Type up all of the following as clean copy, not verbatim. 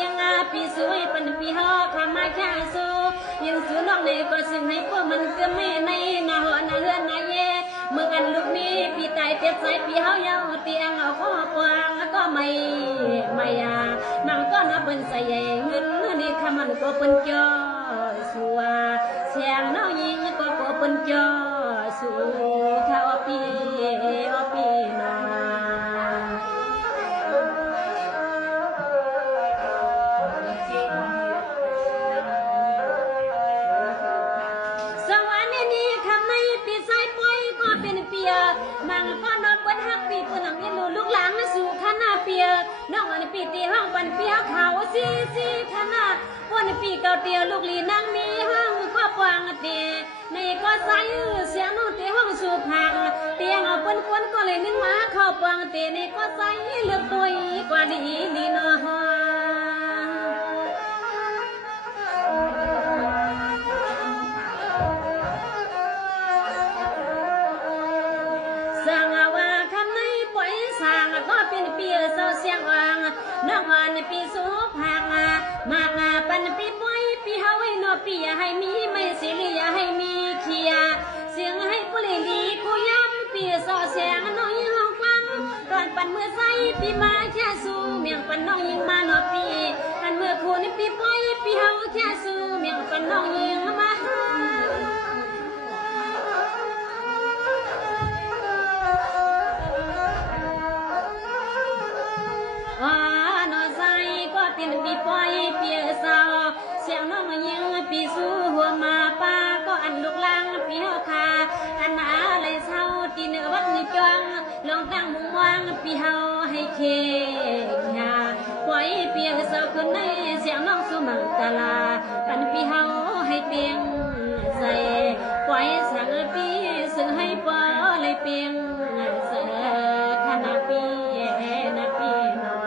ยังปีสวยเป็นปีฮอขามาแค่สู้ยังสู้น้องในก็ซึ่งให้พวกมันก็ไม่ในนาหัวนาเฮือนนาเย่เมื่อกันลูกมีปีตายเต็ดใส่ปีเฮาเยาเตียงเอาข้อกวางก็ไม่มันก็นับเป็นใส่เงินนี่คำมันก็เป็นจอสัวเสียงน้องยิงก็เป็นจอสู้ข้าวปีนามันก็นอนบนหักปีปุ่นมีลูกหลานมาสู่ขนาเปียน้องอันปีตีห้องปันเปียเขาซีขนาวันปีเก่าเตียลูกลีนั่งมีห้องก็ปวางเตียในก็ใส่เสียงน้องเตียห้องสู่พังเตียงเอาปนควนก็เลยนึกมาเข้าปวางเตียในก็ใส่เลือกตัวกว่าดีนอฮอปีเศร้าเสียงอ่างน้องอ่านปีสูบหักมากปันปีป่วยปีเฮาให้นอปีอย่าให้มีไม่สิริอย่าให้มีเขียเสียงให้กุลีลีกูย้ำปีเศร้าเสียงน้องยิงห้องฟังตอนปันเมื่อใส่ปีมาแค่สู้เมียงปันน้องยิงมานอปีปันเมื่อคูนปีป่วยปีเฮาแค่สู้เมียงปันน้องยิงมาเป็นปีปอยปีเศร้าเสียงน้องยิงปีสู้หัวมาป้าก็อันลูกลังปีเฮาคาอันมาเลยเศร้าตีเนื้อวัดนิจงลองตั้งมุงวางปีเฮาให้เคงาปอยปีเศร้าคนในเสียงน้องสุมังตลาปันปีเฮาให้เตียงใส่ปอยสังปีซึ่งให้ปอเลยเปียงเสือขนาปีนาปีนอ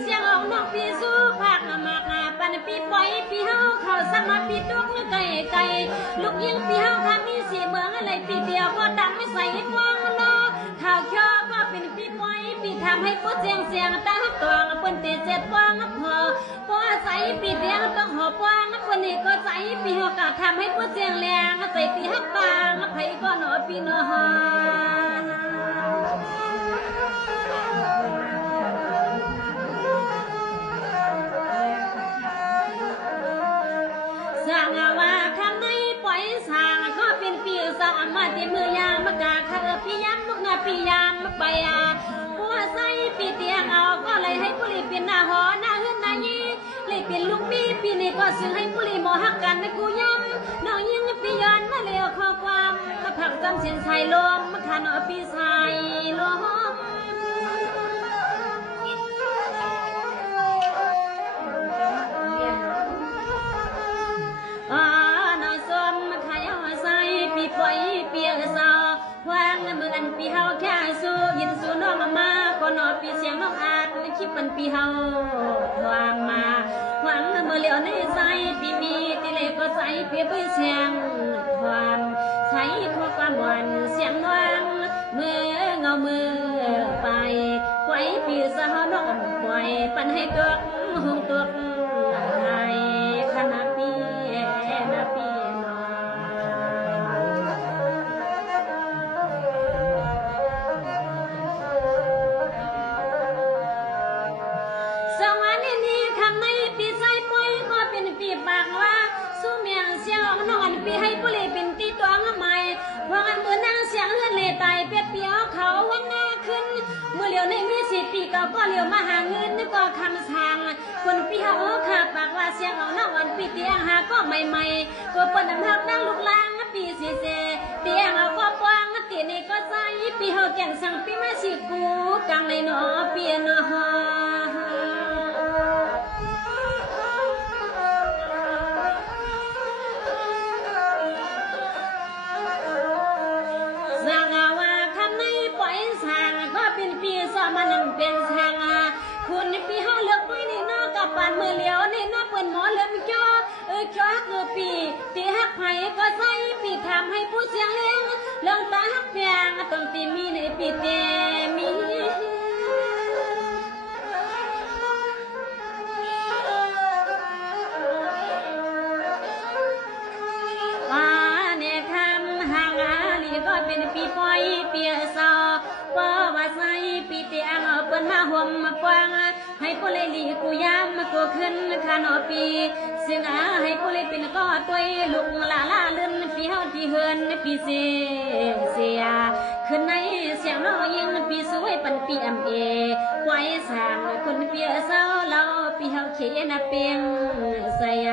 เสียงออกนอกปีสู้ผักมากปันปีปล่อยปีเฮาเขาสมาปีตุกไก่ลูกยิงปีเฮาค่ะมีสีเมืองอะไรปีเดียวก็ดังไม่ใส่กว้างนอข่าวช่อก็เป็นปีปล่อยปีทำให้ปุ๊เสียงตาตวงเปิ้นเตเจ็ดกว้างพอใส่ปีเดียวต้องหอบกว้างคนนี้ก็ใส่ปีเฮาก็ทำให้ปุ๊เสียงแรงใส่ปีฮักบางไผก็หนอปีนอฮามาที่มือยามกาคาพี่ยามลูกนาพี่ยามไปผัวใส่ปีเตียงเอาก็เลยให้ปุริเป็นหน้าหอหน้าเฮือนหน้ายีเลยเป็นลูกมีปีนี้ก็ซึ่งให้ปุริหมอหักกันในกูยามน้องยิงปีย้อนมาเลี้ยวข้อความมาผักจำเส้นสายลมมาขานอปีสายลมปล่อยเปียเศร้าวางมืออันปีเฮาแค่สู้ยินสู้น้องมาก็นอปีเสียงน้องอาจคิดเป็นปีเฮาความมาหวังมือเหลียวในใจปีมีตีเล็กก็ใจเพียบเสียงความใช้ข้อความหวานเสียงน้องมือเงามือไปปล่อยปีเศร้าน้องปล่อยปันให้ตัวหงตัวให้ขนาดปีนาปีปีให้ปุริเป็นตีตัวงใหม่วางมือนางเสียงเฮือนเลยตายเปียกเปียวเขาวันหน้าขึ้นเมื่อเหลียวในมี10 ปีเก่าก็เหลียวมาหาเงินนึกก็คำสั่งคนปีเฮาขาปากว่าเสียงเอาหน้าวันปีเตียงหาก็ใหม่ก็เปิ้นน้ำหักนั่งลูกลางปีเสเตียงเอาก็ปวางตีนี่ก็ใส่ปีเฮาแก่งสั่งปีมาสิกูกังในหนอเปียนฮามันเป็นทางคุณปีเฮาเลือกด้วยนี่นอกับปานมือเหลียวนี่นอเปิ้นหมอ เล่มจ้อจ้อคือปีตีฮักไผ่ก็ใส่ปีทำให้ผู้เสียงเลี้ยงลองตาฮักเพียงต้นตีมีในปีเตมีก็เป็นปีปอยเปียซอปอว่าใส่ปีเตียงเปิ้นมาห่มมาปวงให้ปุเลยลีกูยามกูขึ้นขานอปีซึ่งให้ปุเลยเป็นก็ตัวลุกลาลาลื่นปีเฮาที่เฮือนปีเสียขึ้นในเสียงน้อยิงปีสวยปันปีอำเอปล่อยสร้างคนเปียเศร้าเราปีเฮาเขียนเปียงเสีย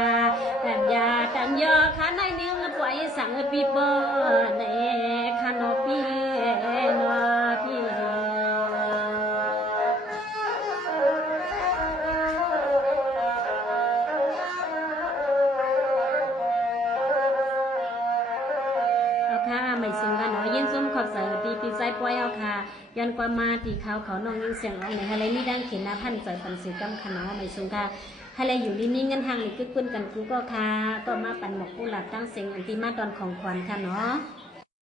แต่ยาตังยอขาในเนืองปล่อยสั่งปีปอในขานอปีนอปีไม่สูงกันเนาะยินส้มขอบใส่ตีปีใจปล่อยเอาค่ะย้อนความมาตีเขาน้องยิงเสียงร้องในอะไรนี่ดังเขียนหน้าพันใจปันสีกำขนาไม่สูงค่ะอะไรอยู่นิ่งๆกันทางหรือกุ้นกันกูก็ค่ะก็มาปั่นหมกกุหลาบตั้งเสียงอันตีมาตอนของขวัญค่ะเนาะ